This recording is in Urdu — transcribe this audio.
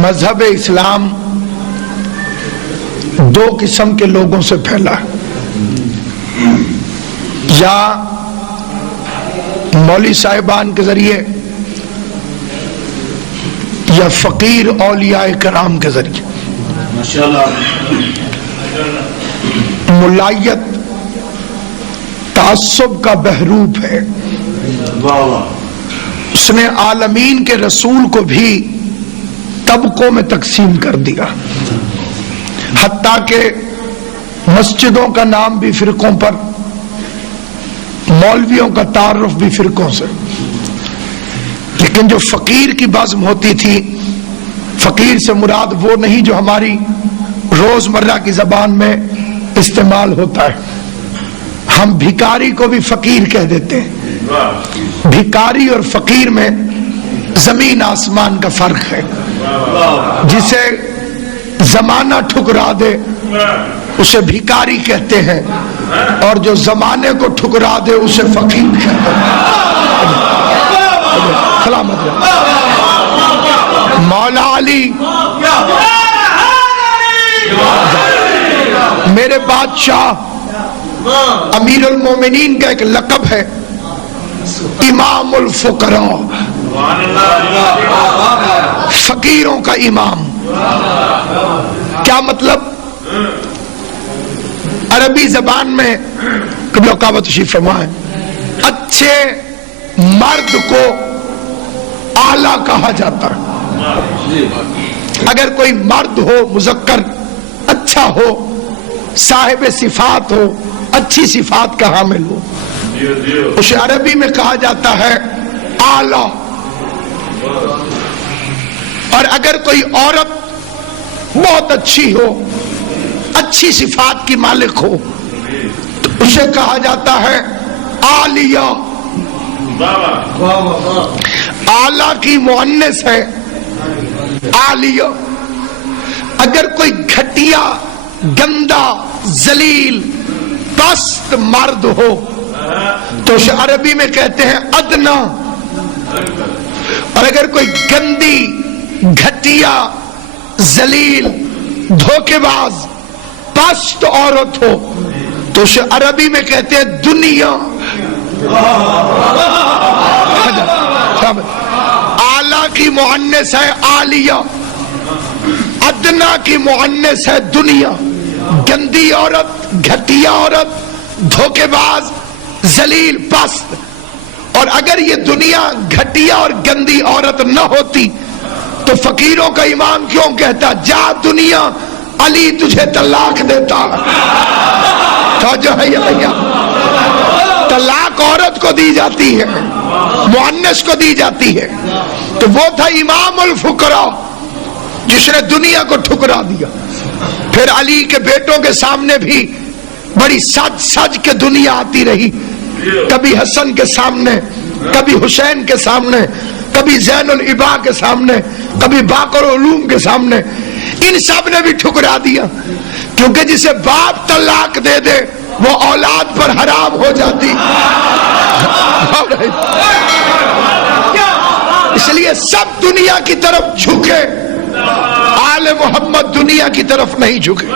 مذہب اسلام دو قسم کے لوگوں سے پھیلا، یا مولوی صاحبان کے ذریعے یا فقیر اولیاء کرام کے ذریعے۔ ملائیت تعصب کا بحروب ہے، اس نے عالمین کے رسول کو بھی طبقوں میں تقسیم کر دیا، حتیٰ کہ مسجدوں کا نام بھی فرقوں پر، مولویوں کا تعارف بھی فرقوں سے۔ لیکن جو فقیر کی بزم ہوتی تھی، فقیر سے مراد وہ نہیں جو ہماری روزمرہ کی زبان میں استعمال ہوتا ہے، ہم بھکاری کو بھی فقیر کہہ دیتے ہیں۔ بھکاری اور فقیر میں زمین آسمان کا فرق ہے۔ جسے زمانہ ٹھکرا دے اسے بھکاری کہتے ہیں، اور جو زمانے کو ٹھکرا دے اسے فقیر کہتے ہیں۔ سلامت مولا علی میرے بادشاہ امیر المومنین کا ایک لقب ہے، امام الفقراء، فقیروں کا امام۔ کیا مطلب؟ عربی زبان میں قبلہ کعبہ تشریف فرمائیں، اچھے مرد کو اعلیٰ کہا جاتا ہے۔ اگر کوئی مرد ہو، مذکر اچھا ہو، صاحب صفات ہو، اچھی صفات کا حامل ہو، اسے عربی میں کہا جاتا ہے اعلیٰ۔ اور اگر کوئی عورت بہت اچھی ہو، اچھی صفات کی مالک ہو، تو اسے کہا جاتا ہے عالیہ۔ اعلیٰ کی مؤنث ہے عالیہ۔ اگر کوئی گھٹیا، گندا، ذلیل، پست مرد ہو تو اسے عربی میں کہتے ہیں ادنا۔ اور اگر کوئی گندی، گھٹیا، ذلیل، دھوکے باز، پست عورت ہو تو اسے عربی میں کہتے ہیں دنیا۔ اعلیٰ کی مؤنث ہے عالیہ، ادنا کی مؤنث ہے دنیا۔ گندی عورت، گھٹیا عورت، دھوکے باز، ذلیل، پست۔ اور اگر یہ دنیا گھٹیا اور گندی عورت نہ ہوتی تو فقیروں کا امام کیوں کہتا جا دنیا علی تجھے طلاق دیتا؟ تو جو ہے طلاق عورت کو دی جاتی ہے، مؤنث کو دی جاتی ہے۔ تو وہ تھا امام الفقراء جس نے دنیا کو ٹھکرا دیا۔ پھر علی کے بیٹوں کے سامنے بھی بڑی سج سج کے دنیا آتی رہی، کبھی حسن کے سامنے، کبھی حسین کے سامنے، کبھی زین العبا کے سامنے، کبھی باقر العلوم کے سامنے۔ ان سب نے بھی ٹھکرا دیا، کیونکہ جسے باپ طلاق دے دے وہ اولاد پر حرام ہو جاتی۔ اس لیے سب دنیا کی طرف جھکے، آل محمد دنیا کی طرف نہیں جھکے۔